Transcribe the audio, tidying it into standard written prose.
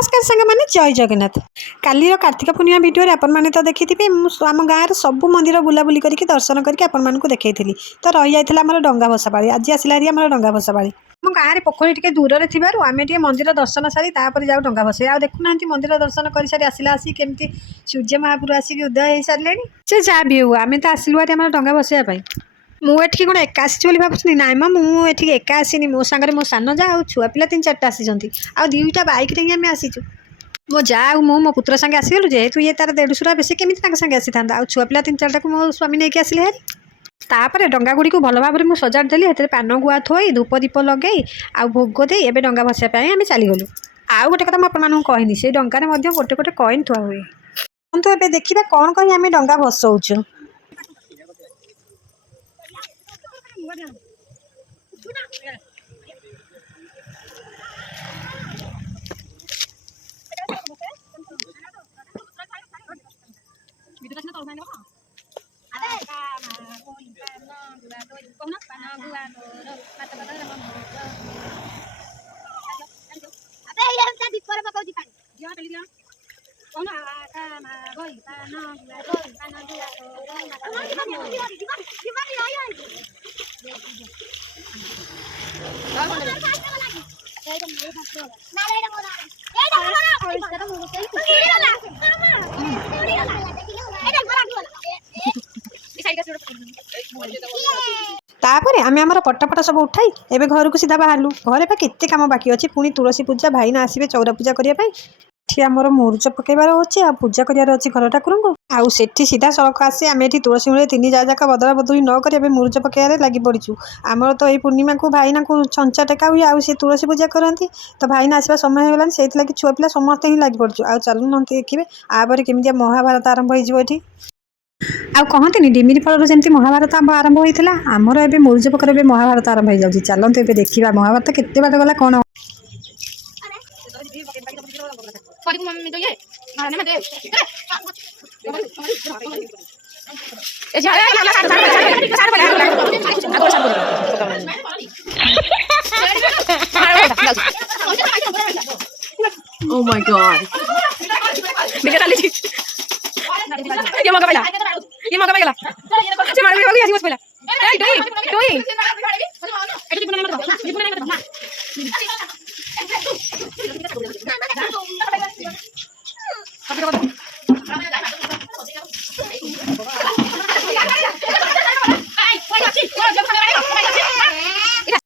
नमस्कार सांग मैंने जय जगन्नाथ। काली कार्तिक पूर्णिमा भिडियो आपण मैंने तो देखी थे आम गाँव सब मंदिर बुलाबुली करके दर्शन करके आपण मानक देखी तो रही जाता आम डंगा भसा पाड़ी आज आसला आम डंगा भसा पाड़ी आम गाँव में पोखरी टे दूर थी आम मंदिर दर्शन सारी जाऊ डंगा भसे आ देखुना मंदिर दर्शन कर सारी आसला आसी केमती सूर्य महापुर आसिक उदय हो सारे से जहाँ भी हूँ आम तो आसलु आम डंगा भसवाई मुझे कौन एका आसी भावुनी ना मुझे एका आसनी मो सांगे मो सान जा आ छुआ पिला 3-4टा आसी आ दुईटा बैक रे आम आसीचु मो जा मो पुत्र सांगे आसीगलु जेहेतु ये तार देढ़शुरा बेसी केमी सांगे आसी था आ छुआ पिला 3-4टा को मो स्वामी नहीं आसिले हारी तापर डंगा गुड़ी को भल भाव में सजाड़ी देली पान गुआ थोई धूप दीप लगे आ भोग दे एबे डंगा भसाई आम चलीगलु आउ गोटे कथा मुझे कहनी से डंगार गोटे गोटे कॉइन थुआ हुए तो ये देखा कौन कहीं आम डंगा भसाऊँ तापर आम आमर पटपट सब उठाई एबे घर को सीधा बाहरलु घरे पा केते काम बाकी अच्छी पुणी तुलसी पूजा भाईना आसबे चौरा पूजा करने आमर मुरुच पकेबार अच्छे आ पूजा करार अच्छी घर ठाकुर को आउ सेठी सीधा सड़क आसे आम ये तुलसी मूल 3 जाक बदला बदली न कर मुरुच पकेबार लगी पड़ू आमर तो ये पूर्णिमा को भाईना को छंचा टेका हुए आउ सी तुलसी पूजा करती तो भाईना आसवा समय होगा से छुआ पिला समस्त ही लगी पड़ू आ चलु ना देखिए आपर केमी महाभारत आरंभ हो आ कहते डिमिरी फल जमी महाभारत आरंभ होता आमर ए मुरुज पकर महाभारत आरंभ हो जाए चलते ए देखा महाभारत केते बाट गला कौन Oh my god. ये मौका मिला ये मौका मिला अच्छा मार भी हो गया पहला ए डोई डोई